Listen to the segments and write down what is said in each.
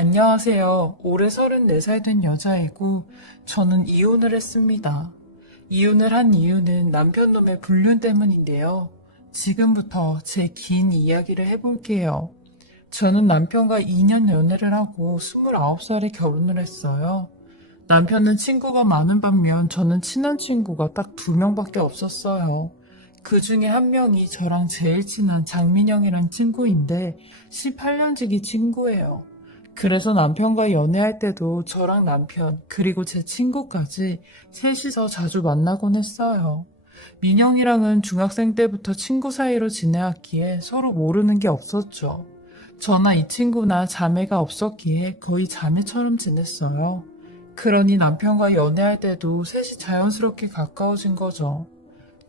안녕하세요. 올해 34살 된 여자이고 저는 이혼을 했습니다. 이혼을 한 이유는 남편 놈의 불륜 때문인데요. 지금부터 제 긴 이야기를 해볼게요. 저는 남편과 2년 연애를 하고 29살에 결혼을 했어요. 남편은 친구가 많은 반면 저는 친한 친구가 딱 2명밖에 없었어요. 그 중에 한 명이 저랑 제일 친한 장민영이란 친구인데 18년지기 친구예요. 그래서 남편과 연애할 때도 저랑 남편 그리고 제 친구까지 셋이서 자주 만나곤 했어요. 민영이랑은 중학생 때부터 친구 사이로 지내왔기에 서로 모르는 게 없었죠. 저나 이 친구나 자매가 없었기에 거의 자매처럼 지냈어요. 그러니 남편과 연애할 때도 셋이 자연스럽게 가까워진 거죠.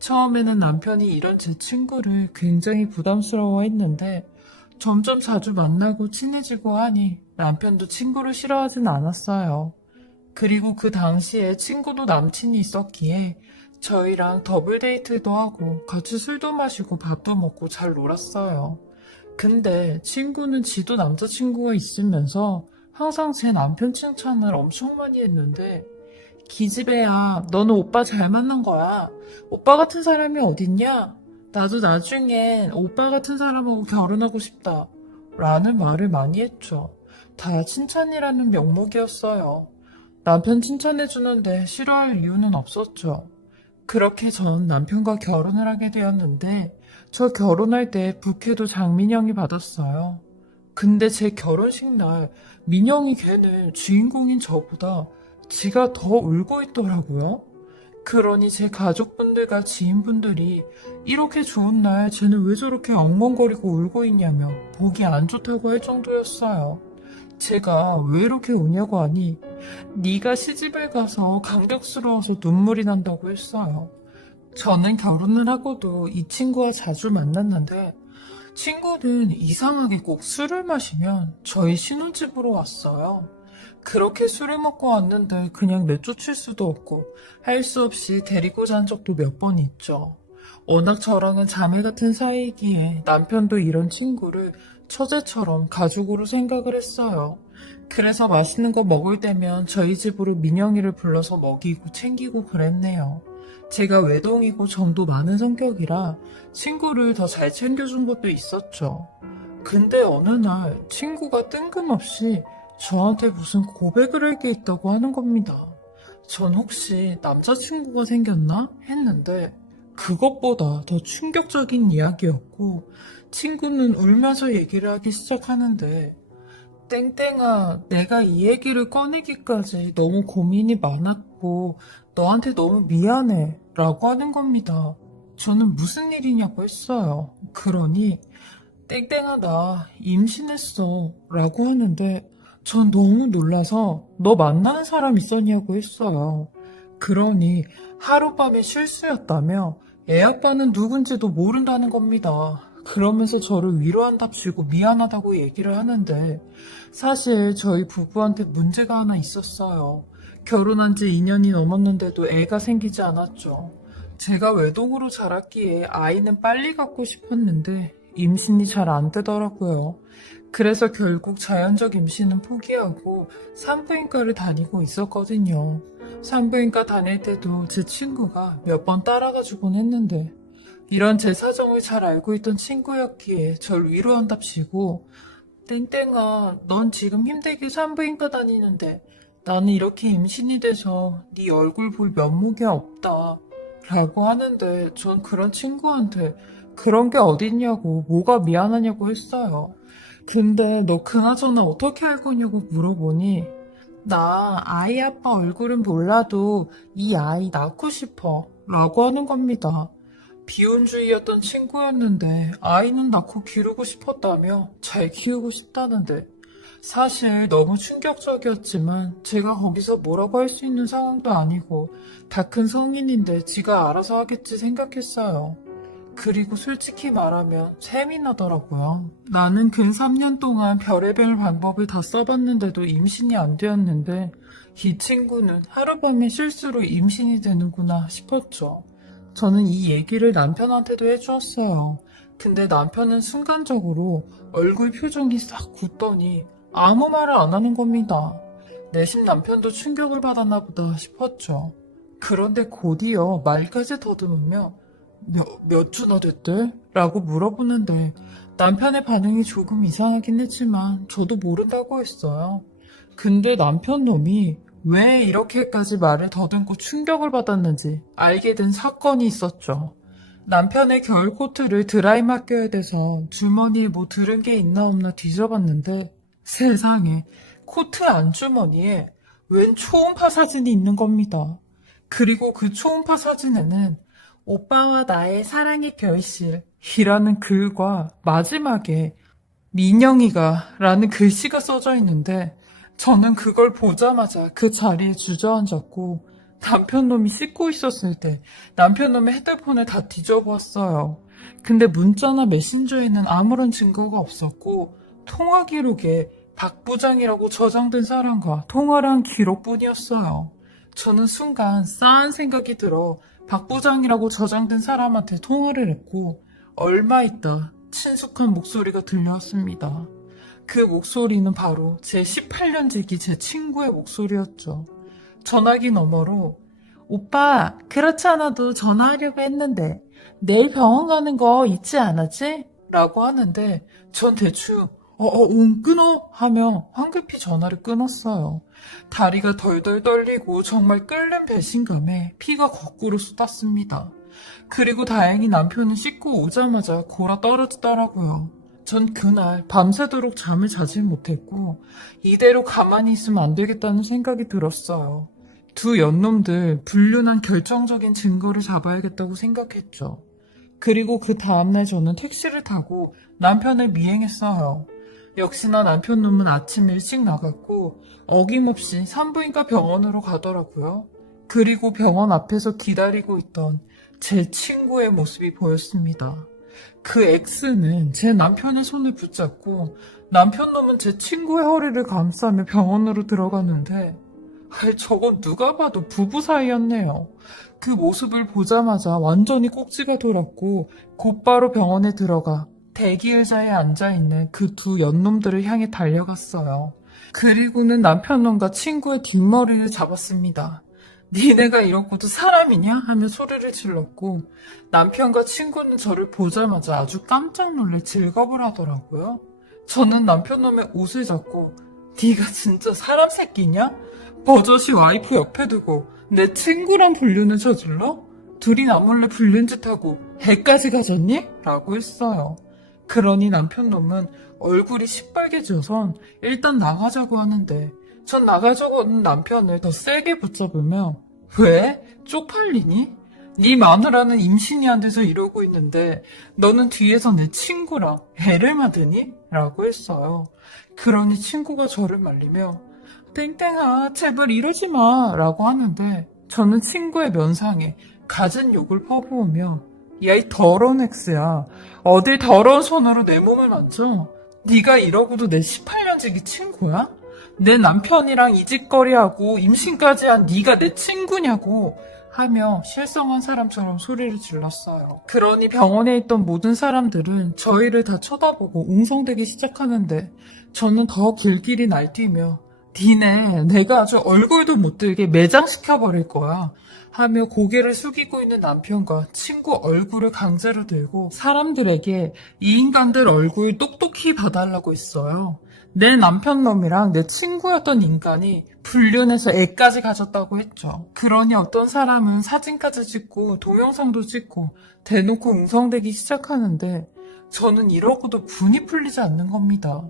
처음에는 남편이 이런 제 친구를 굉장히 부담스러워했는데 점점 자주 만나고 친해지고 하니 남편도 친구를 싫어하진 않았어요. 그리고 그 당시에 친구도 남친이 있었기에 저희랑 더블 데이트도 하고 같이 술도 마시고 밥도 먹고 잘 놀았어요. 근데 친구는 지도 남자친구가 있으면서 항상 제 남편 칭찬을 엄청 많이 했는데 기집애야, 너는 오빠 잘 만난 거야. 오빠 같은 사람이 어딨냐? 나도 나중엔 오빠 같은 사람하고 결혼하고 싶다. 라는 말을 많이 했죠. 다 칭찬이라는 명목이었어요. 남편 칭찬해주는데 싫어할 이유는 없었죠. 그렇게 전 남편과 결혼을 하게 되었는데 저 결혼할 때 부케도 장민영이 받았어요. 근데 제 결혼식 날 민영이 걔는 주인공인 저보다 지가 더 울고 있더라고요. 그러니 제 가족분들과 지인분들이 이렇게 좋은 날 쟤는 왜 저렇게 엉엉거리고 울고 있냐며 보기 안 좋다고 할 정도였어요. 제가 왜 이렇게 우냐고 하니 네가 시집을 가서 감격스러워서 눈물이 난다고 했어요. 저는 결혼을 하고도 이 친구와 자주 만났는데 친구는 이상하게 꼭 술을 마시면 저희 신혼집으로 왔어요. 그렇게 술을 먹고 왔는데 그냥 내쫓을 수도 없고 할 수 없이 데리고 잔 적도 몇 번 있죠. 워낙 저랑은 자매 같은 사이이기에 남편도 이런 친구를 처제처럼 가족으로 생각을 했어요. 그래서 맛있는 거 먹을 때면 저희 집으로 민영이를 불러서 먹이고 챙기고 그랬네요. 제가 외동이고 정도 많은 성격이라 친구를 더 잘 챙겨준 것도 있었죠. 근데 어느 날 친구가 뜬금없이 저한테 무슨 고백을 할 게 있다고 하는 겁니다. 전 혹시 남자친구가 생겼나? 했는데 그것보다 더 충격적인 이야기였고 친구는 울면서 얘기를 하기 시작하는데 땡땡아, 내가 이 얘기를 꺼내기까지 너무 고민이 많았고 너한테 너무 미안해 라고 하는 겁니다. 저는 무슨 일이냐고 했어요. 그러니 땡땡아 나 임신했어 라고 하는데 전 너무 놀라서 너 만나는 사람 있었냐고 했어요. 그러니 하룻밤의 실수였다며 애 아빠는 누군지도 모른다는 겁니다. 그러면서 저를 위로한답시고 미안하다고 얘기를 하는데 사실 저희 부부한테 문제가 하나 있었어요. 결혼한 지 2년이 넘었는데도 애가 생기지 않았죠. 제가 외동으로 자랐기에 아이는 빨리 갖고 싶었는데 임신이 잘 안 되더라고요. 그래서 결국 자연적 임신은 포기하고 산부인과를 다니고 있었거든요. 산부인과 다닐 때도 제 친구가 몇 번 따라가주곤 했는데 이런 제 사정을 잘 알고 있던 친구였기에 절 위로한답시고 땡땡아 넌 지금 힘들게 산부인과 다니는데 나는 이렇게 임신이 돼서 네 얼굴 볼 면목이 없다 라고 하는데 전 그런 친구한테 그런 게 어딨냐고 뭐가 미안하냐고 했어요. 근데 너 그나저나 어떻게 할 거냐고 물어보니 나 아이 아빠 얼굴은 몰라도 이 아이 낳고 싶어 라고 하는 겁니다. 비혼주의였던 친구였는데 아이는 낳고 기르고 싶었다며 잘 키우고 싶다는데 사실 너무 충격적이었지만 제가 거기서 뭐라고 할 수 있는 상황도 아니고 다 큰 성인인데 지가 알아서 하겠지 생각했어요. 그리고 솔직히 말하면 셈이 나더라고요. 나는 근 3년 동안 별의별 방법을 다 써봤는데도 임신이 안 되었는데 이 친구는 하룻밤에 실수로 임신이 되는구나 싶었죠. 저는 이 얘기를 남편한테도 해주었어요. 근데 남편은 순간적으로 얼굴 표정이 싹 굳더니 아무 말을 안 하는 겁니다. 내심 남편도 충격을 받았나 보다 싶었죠. 그런데 곧이어 말까지 더듬으며 몇 주나 됐대? 라고 물어보는데 남편의 반응이 조금 이상하긴 했지만 저도 모른다고 했어요. 근데 남편 놈이 왜 이렇게까지 말을 더듬고 충격을 받았는지 알게 된 사건이 있었죠. 남편의 겨울 코트를 드라이 맡겨야 돼서 주머니에 뭐 들은 게 있나 없나 뒤져봤는데 세상에 코트 안주머니에 웬 초음파 사진이 있는 겁니다. 그리고 그 초음파 사진에는 오빠와 나의 사랑의 결실이라는 글과 마지막에 민영이가 라는 글씨가 써져 있는데 저는 그걸 보자마자 그 자리에 주저앉았고 남편놈이 씻고 있었을 때 남편놈의 핸드폰을 다 뒤져보았어요. 근데 문자나 메신저에는 아무런 증거가 없었고 통화 기록에 박 부장이라고 저장된 사람과 통화를 한 기록뿐이었어요. 저는 순간 싸한 생각이 들어 박 부장이라고 저장된 사람한테 통화를 했고 얼마 있다 친숙한 목소리가 들려왔습니다. 그 목소리는 바로 제 18년 지기 제 친구의 목소리였죠. 전화기 너머로 오빠 그렇지 않아도 전화하려고 했는데 내일 병원 가는 거 잊지 않았지? 라고 하는데 전 대충 응 끊어 하며 황급히 전화를 끊었어요. 다리가 덜덜 떨리고 정말 끓는 배신감에 피가 거꾸로 쏟았습니다. 그리고 다행히 남편이 씻고 오자마자 골아 떨어지더라고요. 전 그날 밤새도록 잠을 자지 못했고 이대로 가만히 있으면 안 되겠다는 생각이 들었어요. 두 연놈들 불륜한 결정적인 증거를 잡아야겠다고 생각했죠. 그리고 그 다음날 저는 택시를 타고 남편을 미행했어요. 역시나 남편 놈은 아침 일찍 나갔고 어김없이 산부인과 병원으로 가더라고요. 그리고 병원 앞에서 기다리고 있던 제 친구의 모습이 보였습니다. 그 X는 제 남편의 손을 붙잡고 남편 놈은 제 친구의 허리를 감싸며 병원으로 들어가는데 저건 누가 봐도 부부 사이였네요. 그 모습을 보자마자 완전히 꼭지가 돌았고 곧바로 병원에 들어가 대기 의자에 앉아있는 그 두 연놈들을 향해 달려갔어요. 그리고는 남편놈과 친구의 뒷머리를 잡았습니다. 니네가 이러고도 사람이냐? 하며 소리를 질렀고 남편과 친구는 저를 보자마자 아주 깜짝 놀래 질겁을 하더라고요. 저는 남편놈의 옷을 잡고 네가 진짜 사람 새끼냐? 버젓이 와이프 옆에 두고 내 친구랑 불륜을 저질러? 둘이 나 몰래 불륜짓하고 애까지 가졌니? 라고 했어요. 그러니 남편놈은 얼굴이 시뻘개져선 일단 나가자고 하는데 전 나가자고 하는 남편을 더 세게 붙잡으며 왜? 쪽팔리니? 네 마누라는 임신이 안 돼서 이러고 있는데 너는 뒤에서 내 친구랑 애를 맞으니? 라고 했어요. 그러니 친구가 저를 말리며 땡땡아 제발 이러지 마 라고 하는데 저는 친구의 면상에 갖은 욕을 퍼부으며 야 이 더러운 X야 어딜 더러운 손으로 내 몸을 만져? 네가 이러고도 내 18년 지기 친구야? 내 남편이랑 이짓거리하고 임신까지 한 네가 내 친구냐고 하며 실성한 사람처럼 소리를 질렀어요. 그러니 병원에 있던 모든 사람들은 저희를 다 쳐다보고 웅성대기 시작하는데 저는 더 길길이 날뛰며 니네 내가 아주 얼굴도 못 들게 매장시켜버릴 거야 하며 고개를 숙이고 있는 남편과 친구 얼굴을 강제로 들고 사람들에게 이 인간들 얼굴 똑똑히 봐달라고 했어요. 내 남편 놈이랑 내 친구였던 인간이 불륜해서 애까지 가졌다고 했죠. 그러니 어떤 사람은 사진까지 찍고 동영상도 찍고 대놓고 웅성대기 시작하는데 저는 이러고도 분이 풀리지 않는 겁니다.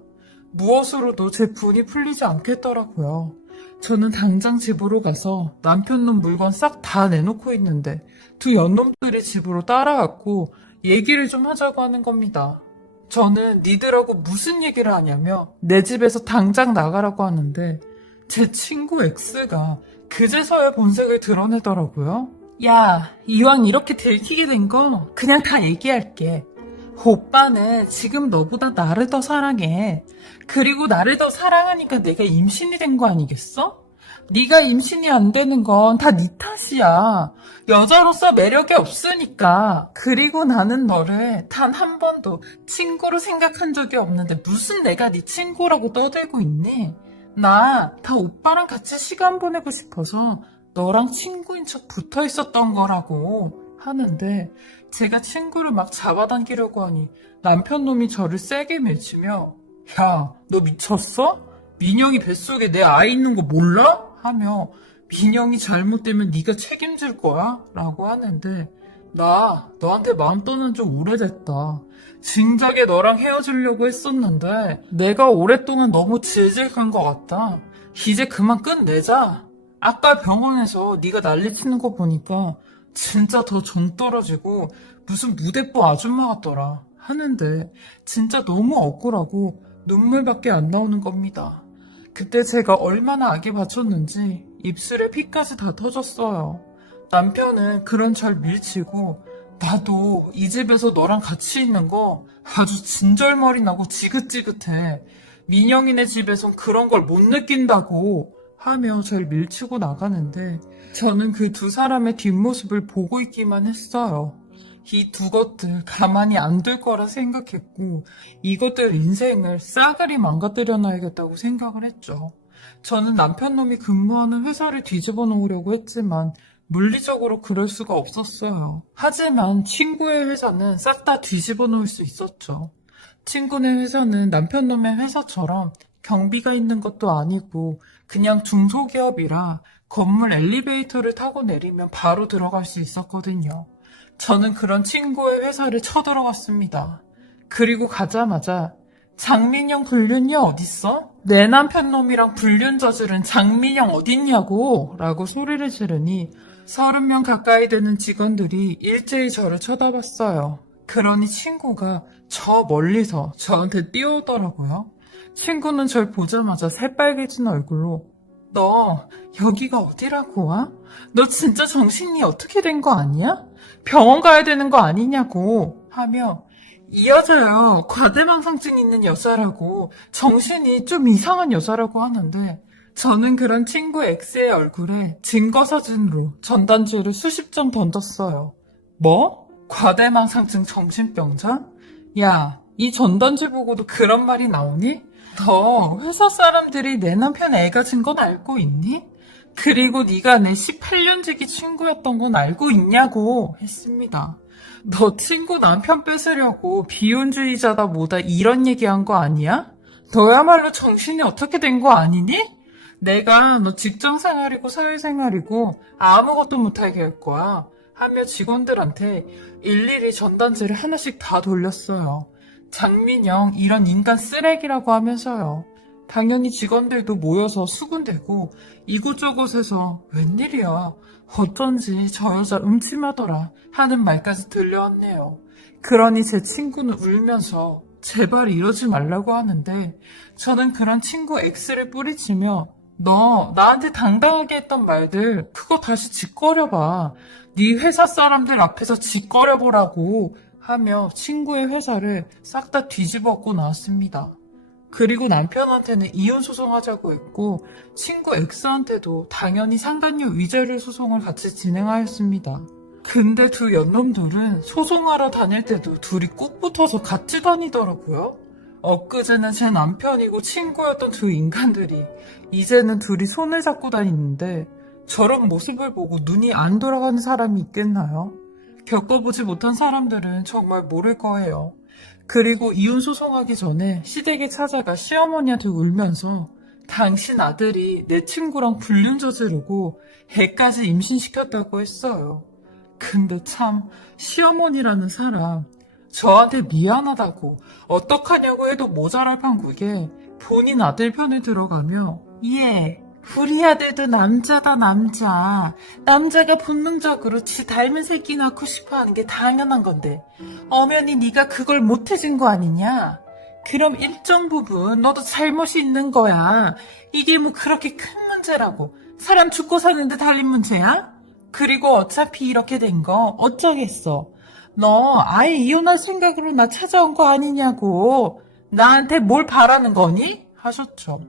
무엇으로도 제 분이 풀리지 않겠더라고요. 저는 당장 집으로 가서 남편 놈 물건 싹 다 내놓고 있는데 두 연놈들이 집으로 따라왔고 얘기를 좀 하자고 하는 겁니다. 저는 니들하고 무슨 얘기를 하냐며 내 집에서 당장 나가라고 하는데 제 친구 X가 그제서야 본색을 드러내더라고요. 야, 이왕 이렇게 들키게 된 거 그냥 다 얘기할게. 오빠는 지금 너보다 나를 더 사랑해. 그리고 나를 더 사랑하니까 내가 임신이 된 거 아니겠어? 네가 임신이 안 되는 건 다 네 탓이야. 여자로서 매력이 없으니까. 그리고 나는 너를 단 한 번도 친구로 생각한 적이 없는데 무슨 내가 네 친구라고 떠들고 있니? 나 다 오빠랑 같이 시간 보내고 싶어서 너랑 친구인 척 붙어 있었던 거라고 하는데 제가 친구를 막 잡아당기려고 하니 남편 놈이 저를 세게 밀치며 야, 너 미쳤어? 민영이 뱃속에 내 아이 있는 거 몰라? 하며 민영이 잘못되면 네가 책임질 거야? 라고 하는데 나 너한테 마음 떠난 지 오래됐다. 진작에 너랑 헤어지려고 했었는데 내가 오랫동안 너무 질질 간 것 같다. 이제 그만 끝내자. 아까 병원에서 네가 난리치는 거 보니까 진짜 더 정 떨어지고 무슨 무대뽀 아줌마 같더라 하는데 진짜 너무 억울하고 눈물밖에 안 나오는 겁니다. 그때 제가 얼마나 악에 받쳤는지 입술에 피까지 다 터졌어요. 남편은 그런 절 밀치고 나도 이 집에서 너랑 같이 있는 거 아주 진절머리 나고 지긋지긋해. 민영이네 집에선 그런 걸 못 느낀다고 하며 절 밀치고 나가는데 저는 그 두 사람의 뒷모습을 보고 있기만 했어요. 이 두 것들 가만히 안 둘 거라 생각했고 이것들 인생을 싸그리 망가뜨려 놔야겠다고 생각을 했죠. 저는 남편 놈이 근무하는 회사를 뒤집어 놓으려고 했지만 물리적으로 그럴 수가 없었어요. 하지만 친구의 회사는 싹 다 뒤집어 놓을 수 있었죠. 친구네 회사는 남편 놈의 회사처럼 경비가 있는 것도 아니고 그냥 중소기업이라 건물 엘리베이터를 타고 내리면 바로 들어갈 수 있었거든요. 저는 그런 친구의 회사를 쳐들어갔습니다. 그리고 가자마자 장민영 불륜이 어딨어? 내 남편 놈이랑 불륜 저지른 장민영 어딨냐고 라고 소리를 지르니 30명 가까이 되는 직원들이 일제히 저를 쳐다봤어요. 그러니 친구가 저 멀리서 저한테 뛰어오더라고요. 친구는 절 보자마자 새빨개진 얼굴로 너 여기가 어디라고 와? 너 진짜 정신이 어떻게 된 거 아니야? 병원 가야 되는 거 아니냐고 하며 이 여자요 과대망상증 있는 여자라고 정신이 좀 이상한 여자라고 하는데 저는 그런 친구 X의 얼굴에 증거사진으로 전단지를 수십 장 던졌어요. 뭐? 과대망상증 정신병자? 야, 이 전단지 보고도 그런 말이 나오니? 너 회사 사람들이 내 남편 애 가진 건 알고 있니? 그리고 네가 내 18년 지기 친구였던 건 알고 있냐고 했습니다. 너 친구 남편 뺏으려고 비혼주의자다 뭐다 이런 얘기한 거 아니야? 너야말로 정신이 어떻게 된 거 아니니? 내가 너 직장생활이고 사회생활이고 아무것도 못하게 할 거야 하며 직원들한테 일일이 전단지를 하나씩 다 돌렸어요. 장민영 이런 인간 쓰레기라고 하면서요. 당연히 직원들도 모여서 수군대고 이곳저곳에서 웬일이야 어쩐지 저 여자 음침하더라 하는 말까지 들려왔네요. 그러니 제 친구는 울면서 제발 이러지 말라고 하는데 저는 그런 친구 X를 뿌리치며 너 나한테 당당하게 했던 말들 그거 다시 짓거려봐. 네 회사 사람들 앞에서 짓거려보라고 하며 친구의 회사를 싹 다 뒤집어엎고 나왔습니다. 그리고 남편한테는 이혼 소송하자고 했고 친구 X한테도 당연히 상간녀 위자료 소송을 같이 진행하였습니다. 근데 두 연놈들은 소송하러 다닐 때도 둘이 꼭 붙어서 같이 다니더라고요. 엊그제는 제 남편이고 친구였던 두 인간들이 이제는 둘이 손을 잡고 다니는데 저런 모습을 보고 눈이 안 돌아가는 사람이 있겠나요? 겪어보지 못한 사람들은 정말 모를 거예요. 그리고 이혼 소송하기 전에 시댁에 찾아가 시어머니한테 울면서 당신 아들이 내 친구랑 불륜 저지르고 애까지 임신시켰다고 했어요. 근데 참 시어머니라는 사람 저한테 미안하다고 어떡하냐고 해도 모자랄 판국에 본인 아들 편에 들어가며 예, 우리 아들도 남자다 남자. 남자가 본능적으로 지 닮은 새끼 낳고 싶어하는 게 당연한 건데 엄연히 네가 그걸 못해준 거 아니냐? 그럼 일정 부분 너도 잘못이 있는 거야. 이게 뭐 그렇게 큰 문제라고. 사람 죽고 사는데 달린 문제야? 그리고 어차피 이렇게 된 거 어쩌겠어. 너 아예 이혼할 생각으로 나 찾아온 거 아니냐고. 나한테 뭘 바라는 거니? 하셨죠.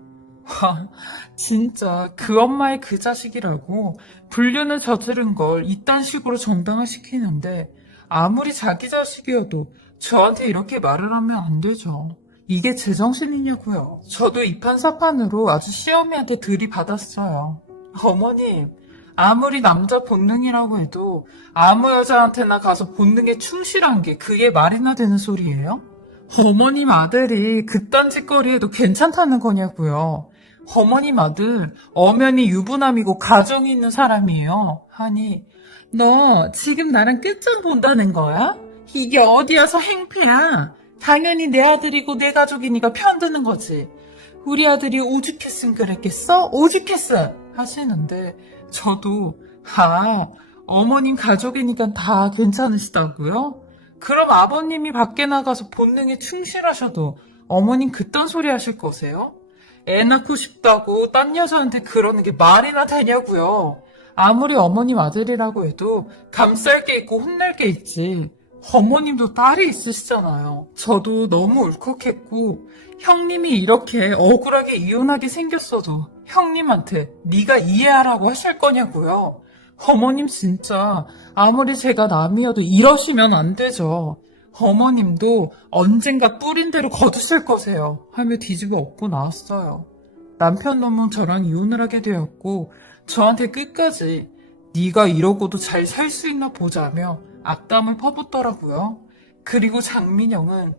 진짜 그 엄마의 그 자식이라고 불륜을 저지른 걸 이딴 식으로 정당화시키는데 아무리 자기 자식이어도 저한테 이렇게 말을 하면 안 되죠. 이게 제정신이냐고요. 저도 이판사판으로 아주 시어미한테 들이받았어요. 어머님, 아무리 남자 본능이라고 해도 아무 여자한테나 가서 본능에 충실한 게 그게 말이나 되는 소리예요? 어머님 아들이 그딴 짓거리 해도 괜찮다는 거냐고요. 어머님 아들 엄연히 유부남이고 가정이 있는 사람이에요. 하니 너 지금 나랑 끝장 본다는 거야? 이게 어디야서 행패야. 당연히 내 아들이고 내 가족이니까 편드는 거지. 우리 아들이 오죽했으면 그랬겠어? 오죽했어 하시는데 저도 어머님 가족이니까 다 괜찮으시다고요? 그럼 아버님이 밖에 나가서 본능에 충실하셔도 어머님 그딴 소리 하실 거세요? 애 낳고 싶다고 딴 여자한테 그러는 게 말이나 되냐고요. 아무리 어머님 아들이라고 해도 감쌀 게 있고 혼낼 게 있지. 어머님도 딸이 있으시잖아요. 저도 너무 울컥했고 형님이 이렇게 억울하게 이혼하게 생겼어도 형님한테 네가 이해하라고 하실 거냐고요. 어머님 진짜 아무리 제가 남이어도 이러시면 안 되죠. 어머님도 언젠가 뿌린 대로 거두실 거세요. 하며 뒤집어 엎고 나왔어요. 남편 놈은 저랑 이혼을 하게 되었고 저한테 끝까지 네가 이러고도 잘 살 수 있나 보자며 악담을 퍼붓더라고요. 그리고 장민영은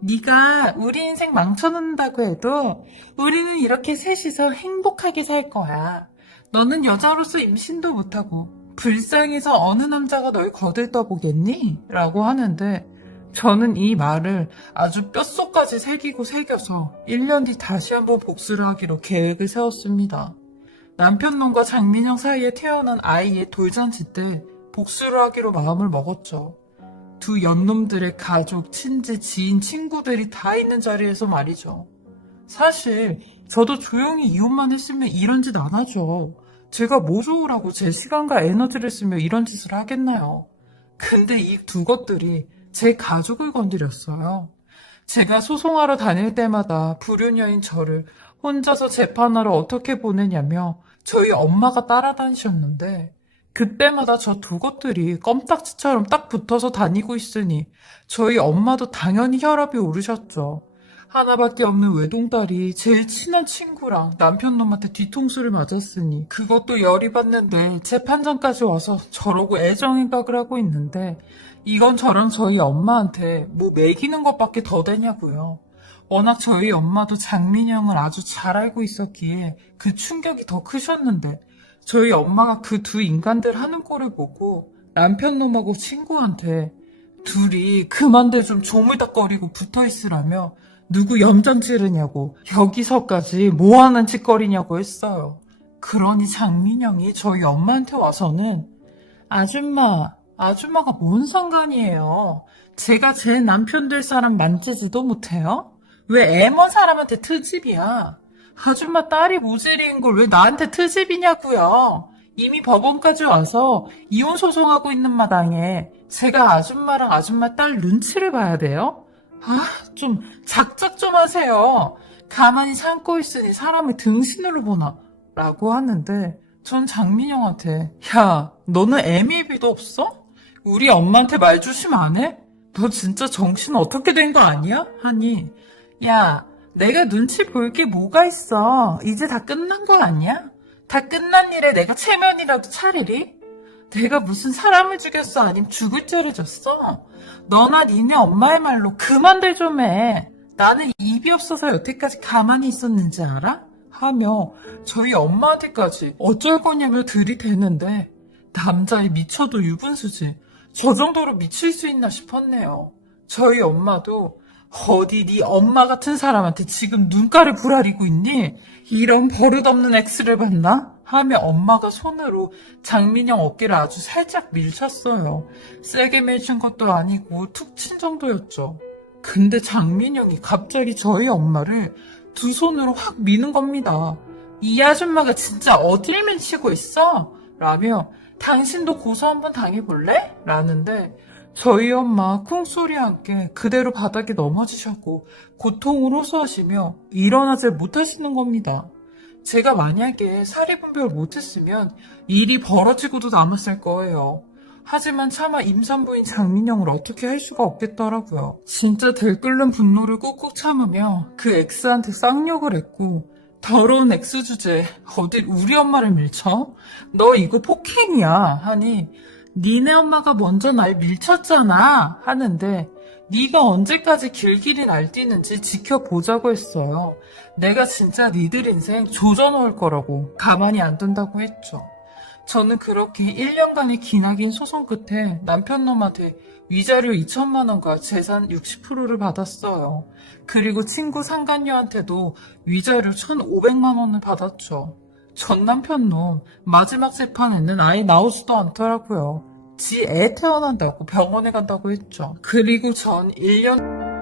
네가 우리 인생 망쳐놓는다고 해도 우리는 이렇게 셋이서 행복하게 살 거야. 너는 여자로서 임신도 못하고 불쌍해서 어느 남자가 널 거들떠보겠니? 라고 하는데 저는 이 말을 아주 뼛속까지 새겨서 1년 뒤 다시 한번 복수를 하기로 계획을 세웠습니다. 남편놈과 장민영 사이에 태어난 아이의 돌잔치 때 복수를 하기로 마음을 먹었죠. 두 연놈들의 가족, 친지, 지인, 친구들이 다 있는 자리에서 말이죠. 사실 저도 조용히 이혼만 했으면 이런 짓 안 하죠. 제가 뭐 좋으라고 제 시간과 에너지를 쓰며 이런 짓을 하겠나요? 근데 이 두 것들이 제 가족을 건드렸어요. 제가 소송하러 다닐 때마다 불효녀인 저를 혼자서 재판하러 어떻게 보내냐며 저희 엄마가 따라다니셨는데 그때마다 저 두 것들이 껌딱지처럼 딱 붙어서 다니고 있으니 저희 엄마도 당연히 혈압이 오르셨죠. 하나밖에 없는 외동딸이 제일 친한 친구랑 남편놈한테 뒤통수를 맞았으니 그것도 열이 받는데 재판장까지 와서 저러고 애정행각을 하고 있는데 이건 저랑 저희 엄마한테 뭐 매기는 것밖에 더 되냐고요. 워낙 저희 엄마도 장민영을 아주 잘 알고 있었기에 그 충격이 더 크셨는데 저희 엄마가 그 두 인간들 하는 꼴을 보고 남편놈하고 친구한테 둘이 그만들 좀 조물닥거리고 붙어있으라며 누구 염전 찌르냐고 여기서까지 뭐하는 짓거리냐고 했어요. 그러니 장민영이 저희 엄마한테 와서는 아줌마가 뭔 상관이에요. 제가 제 남편 될 사람 만지지도 못해요? 왜 애먼 사람한테 트집이야? 아줌마 딸이 모질이인 걸 왜 나한테 트집이냐고요. 이미 법원까지 와서 이혼 소송하고 있는 마당에 제가 아줌마랑 아줌마 딸 눈치를 봐야 돼요? 좀 작작 좀 하세요. 가만히 참고 있으니 사람을 등신으로 보나? 라고 하는데 전 장민영한테 야, 너는 애미비도 없어? 우리 엄마한테 말 조심 안 해? 너 진짜 정신 어떻게 된 거 아니야? 하니 야, 내가 눈치 볼 게 뭐가 있어. 이제 다 끝난 거 아니야? 다 끝난 일에 내가 체면이라도 차리리? 내가 무슨 사람을 죽였어? 아님 죽을 죄를 졌어? 너나 니네 엄마의 말로 그만들 좀 해. 나는 입이 없어서 여태까지 가만히 있었는지 알아? 하며 저희 엄마한테까지 어쩔 거냐며 들이대는데 남자애 미쳐도 유분수지. 저 정도로 미칠 수 있나 싶었네요. 저희 엄마도 어디 네 엄마 같은 사람한테 지금 눈가를 부라리고 있니? 이런 버릇없는 X를 봤나? 하며 엄마가 손으로 장민영 어깨를 아주 살짝 밀쳤어요. 세게 밀친 것도 아니고 툭 친 정도였죠. 근데 장민영이 갑자기 저희 엄마를 두 손으로 확 미는 겁니다. 이 아줌마가 진짜 어딜 밀치고 있어? 라며 당신도 고소 한번 당해볼래? 라는데 저희 엄마 쿵소리와 함께 그대로 바닥에 넘어지셨고 고통을 호소하시며 일어나질 못하시는 겁니다. 제가 만약에 사리분별 못했으면 일이 벌어지고도 남았을 거예요. 하지만 차마 임산부인 장민영을 어떻게 할 수가 없겠더라고요. 진짜 들끓는 분노를 꾹꾹 참으며 그 X한테 쌍욕을 했고, 더러운 X 주제 어딜 우리 엄마를 밀쳐? 너 이거 폭행이야 하니, 니네 엄마가 먼저 날 밀쳤잖아 하는데, 네가 언제까지 길길이 날뛰는지 지켜보자고 했어요. 내가 진짜 니들 인생 조져놓을 거라고 가만히 안 둔다고 했죠. 저는 그렇게 1년간의 기나긴 소송 끝에 남편 놈한테 위자료 2천만 원과 재산 60%를 받았어요. 그리고 친구 상간녀한테도 위자료 1,500만 원을 받았죠. 전 남편 놈 마지막 재판에는 아예 나오지도 않더라고요. 지 애 태어난다고 병원에 간다고 했죠. 그리고 전 1년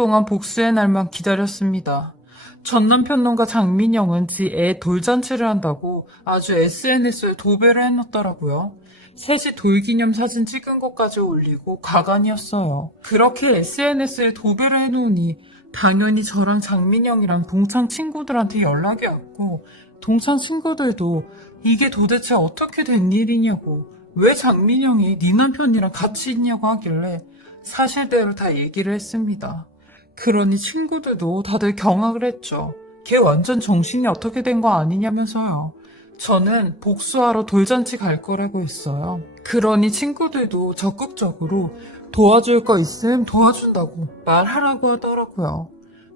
동안 복수의 날만 기다렸습니다. 전 남편놈과 장민영은 지 애 돌잔치를 한다고 아주 SNS에 도배를 해놨더라고요. 셋이 돌기념 사진 찍은 것까지 올리고 가관이었어요. 그렇게 SNS에 도배를 해놓으니 당연히 저랑 장민영이랑 동창 친구들한테 연락이 왔고, 동창 친구들도 이게 도대체 어떻게 된 일이냐고, 왜 장민영이 네 남편이랑 같이 있냐고 하길래 사실대로 다 얘기를 했습니다. 그러니 친구들도 다들 경악을 했죠. 걔 완전 정신이 어떻게 된 거 아니냐면서요. 저는 복수하러 돌잔치 갈 거라고 했어요. 그러니 친구들도 적극적으로 도와줄 거 있음 도와준다고 말하라고 하더라고요.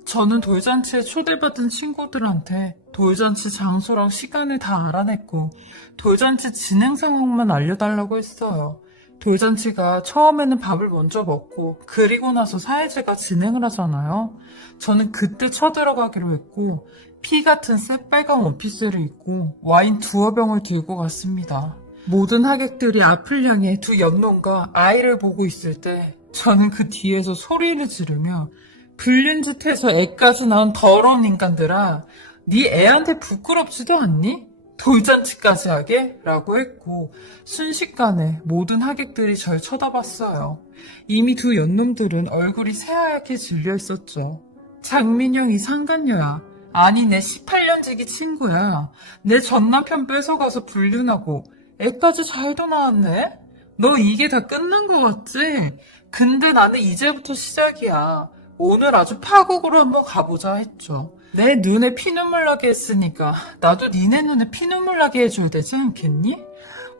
저는 돌잔치에 초대받은 친구들한테 돌잔치 장소랑 시간을 다 알아냈고 돌잔치 진행 상황만 알려달라고 했어요. 돌잔치가 처음에는 밥을 먼저 먹고 그리고 나서 사회제가 진행을 하잖아요. 저는 그때 쳐들어가기로 했고 피 같은 새빨간 원피스를 입고 와인 2병을 들고 갔습니다. 모든 하객들이 앞을 향해 두 연놈과 아이를 보고 있을 때 저는 그 뒤에서 소리를 지르며 불륜 짓해서 애까지 낳은 더러운 인간들아, 네 애한테 부끄럽지도 않니? 돌잔치까지 하게? 라고 했고 순식간에 모든 하객들이 절 쳐다봤어요. 이미 두 연놈들은 얼굴이 새하얗게 질려 있었죠. 장민영이 상간녀야. 아니 내 18년지기 친구야. 내 전남편 뺏어가서 불륜하고 애까지 잘도 낳았네? 너 이게 다 끝난 거 같지? 근데 나는 이제부터 시작이야. 오늘 아주 파국으로 한번 가보자 했죠. 내 눈에 피눈물 나게 했으니까 나도 니네 눈에 피눈물 나게 해줘야 되지 않겠니?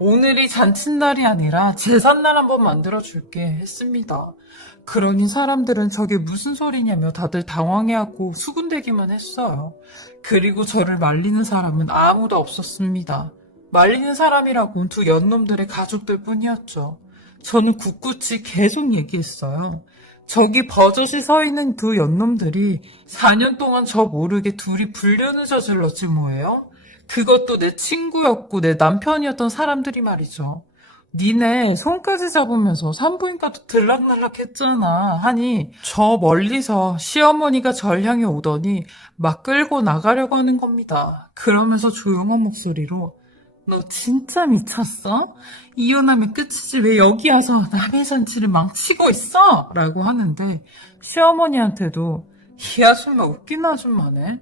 오늘이 잔칫날이 아니라 제삿날 한번 만들어줄게 했습니다. 그러니 사람들은 저게 무슨 소리냐며 다들 당황해하고 수군대기만 했어요. 그리고 저를 말리는 사람은 아무도 없었습니다. 말리는 사람이라곤 두 연놈들의 가족들 뿐이었죠. 저는 굳굳이 계속 얘기했어요. 저기 버젓이 서 있는 두 연놈들이 4년 동안 저 모르게 둘이 불륜을 저질렀지 뭐예요? 그것도 내 친구였고 내 남편이었던 사람들이 말이죠. 니네 손까지 잡으면서 산부인과도 들락날락 했잖아 하니 저 멀리서 시어머니가 절 향해 오더니 막 끌고 나가려고 하는 겁니다. 그러면서 조용한 목소리로 너 진짜 미쳤어? 이혼하면 끝이지 왜 여기 와서 남의 잔치를 망치고 있어? 라고 하는데 시어머니한테도 이 아줌마 웃긴 아줌마네.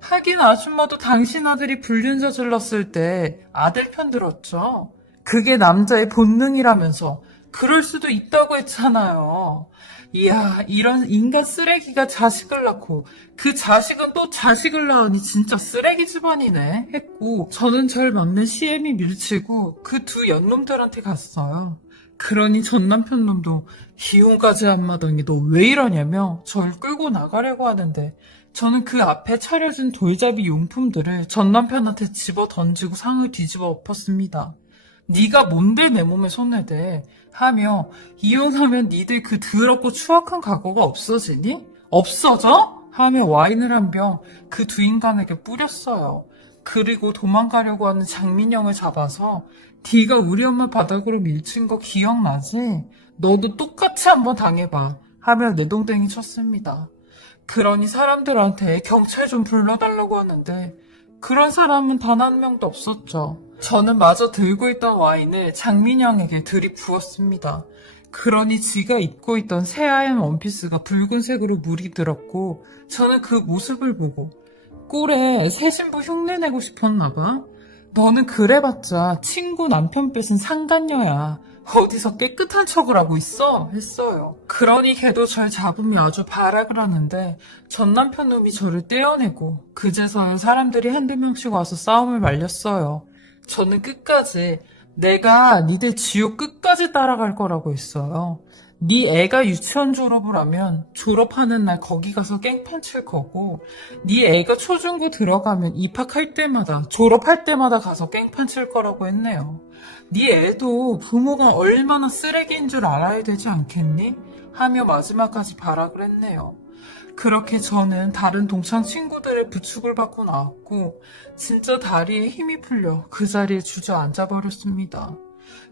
하긴 아줌마도 당신 아들이 불륜 저질렀을 때 아들 편 들었죠. 그게 남자의 본능이라면서 그럴 수도 있다고 했잖아요. 이야, 이런 인간 쓰레기가 자식을 낳고 그 자식은 또 자식을 낳으니 진짜 쓰레기 집안이네 했고 저는 절 막는 시엠이 밀치고 그 두 연놈들한테 갔어요. 그러니 전 남편 놈도 이혼까지 안 마더니 너 왜 이러냐며 절 끌고 나가려고 하는데 저는 그 앞에 차려진 돌잡이 용품들을 전 남편한테 집어 던지고 상을 뒤집어 엎었습니다. 네가 뭔데 내 몸에 손을 대? 하며 이혼하면 니들 그 더럽고 추악한 과거가 없어지니? 없어져? 하며 와인을 한 병 그 두 인간에게 뿌렸어요. 그리고 도망가려고 하는 장민영을 잡아서 네가 우리 엄마 바닥으로 밀친 거 기억나지? 너도 똑같이 한번 당해봐 하며 내동댕이 쳤습니다. 그러니 사람들한테 경찰 좀 불러달라고 하는데 그런 사람은 단 한 명도 없었죠. 저는 마저 들고 있던 와인을 장민영에게 들이부었습니다. 그러니 지가 입고 있던 새하얀 원피스가 붉은색으로 물이 들었고 저는 그 모습을 보고 꼴에 새 신부 흉내내고 싶었나 봐. 너는 그래봤자 친구 남편 뺏은 상간녀야. 어디서 깨끗한 척을 하고 있어? 했어요. 그러니 걔도 절 잡으며 아주 발악을 하는데 전 남편 놈이 저를 떼어내고 그제서야 사람들이 한두 명씩 와서 싸움을 말렸어요. 저는 끝까지 내가 니들 지옥 끝까지 따라갈 거라고 했어요. 네 애가 유치원 졸업을 하면 졸업하는 날 거기 가서 깽판 칠 거고 네 애가 초중고 들어가면 입학할 때마다 졸업할 때마다 가서 깽판 칠 거라고 했네요. 네 애도 부모가 얼마나 쓰레기인 줄 알아야 되지 않겠니? 하며 마지막까지 발악을 했네요. 그렇게 저는 다른 동창 친구들의 부축을 받고 나왔고 진짜 다리에 힘이 풀려 그 자리에 주저앉아 버렸습니다.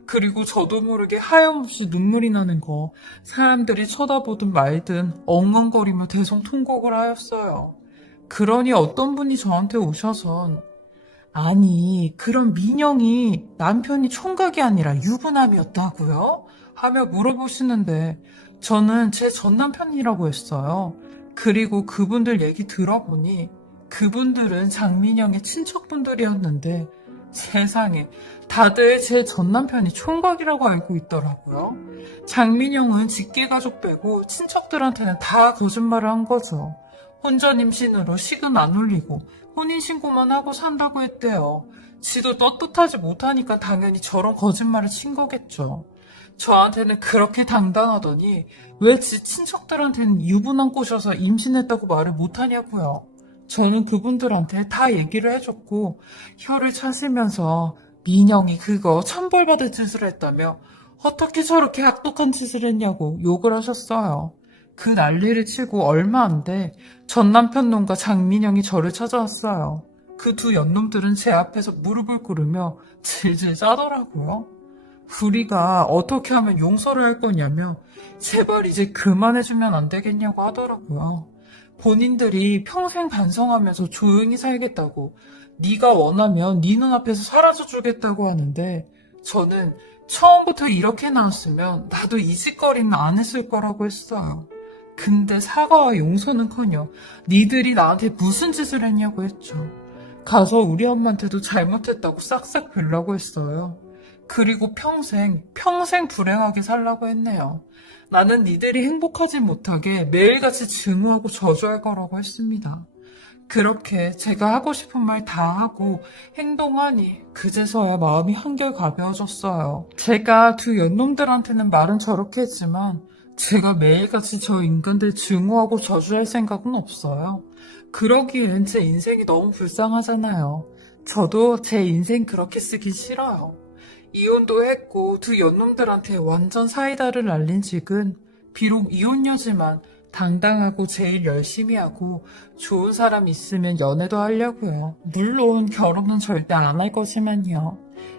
그리고 저도 모르게 하염없이 눈물이 나는 거 사람들이 쳐다보든 말든 엉엉거리며 대성통곡을 하였어요. 그러니 어떤 분이 저한테 오셔선 아니 그런 민영이 남편이 총각이 아니라 유부남이었다고요? 하며 물어보시는데 저는 제 전남편이라고 했어요. 그리고 그분들 얘기 들어보니 그분들은 장민영의 친척분들이었는데 세상에 다들 제 전남편이 총각이라고 알고 있더라고요. 장민영은 직계가족 빼고 친척들한테는 다 거짓말을 한 거죠. 혼전 임신으로 식은 안 올리고 혼인신고만 하고 산다고 했대요. 지도 떳떳하지 못하니까 당연히 저런 거짓말을 친 거겠죠. 저한테는 그렇게 당당하더니 왜 지 친척들한테는 유부남 꼬셔서 임신했다고 말을 못하냐고요. 저는 그분들한테 다 얘기를 해줬고 혀를 차시면서 민영이 그거 천벌받을 짓을 했다며 어떻게 저렇게 악독한 짓을 했냐고 욕을 하셨어요. 그 난리를 치고 얼마 안 돼 전남편 놈과 장민영이 저를 찾아왔어요. 그 두 연놈들은 제 앞에서 무릎을 꿇으며 질질 짜더라고요. 우리가 어떻게 하면 용서를 할 거냐며 제발 이제 그만해주면 안 되겠냐고 하더라고요. 본인들이 평생 반성하면서 조용히 살겠다고 네가 원하면 네 눈앞에서 사라져주겠다고 하는데 저는 처음부터 이렇게 나왔으면 나도 이 짓거리는 안 했을 거라고 했어요. 근데 사과와 용서는커녕 니들이 나한테 무슨 짓을 했냐고 했죠. 가서 우리 엄마한테도 잘못했다고 싹싹 빌라고 했어요. 그리고 평생 불행하게 살라고 했네요. 나는 니들이 행복하지 못하게 매일같이 증오하고 저주할 거라고 했습니다. 그렇게 제가 하고 싶은 말 다 하고 행동하니 그제서야 마음이 한결 가벼워졌어요. 제가 두 연놈들한테는 말은 저렇게 했지만 제가 매일같이 저 인간들 증오하고 저주할 생각은 없어요. 그러기엔 제 인생이 너무 불쌍하잖아요. 저도 제 인생 그렇게 쓰기 싫어요. 이혼도 했고 두 연놈들한테 완전 사이다를 날린 직은 비록 이혼녀지만 당당하고 제일 열심히 하고 좋은 사람 있으면 연애도 하려고요. 물론 결혼은 절대 안 할 거지만요.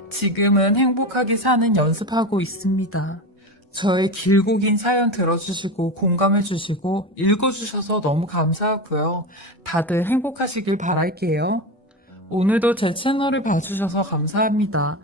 지금은 행복하게 사는 연습하고 있습니다. 저의 길고 긴 사연 들어주시고 공감해주시고 읽어주셔서 너무 감사하고요. 다들 행복하시길 바랄게요. 오늘도 제 채널을 봐주셔서 감사합니다.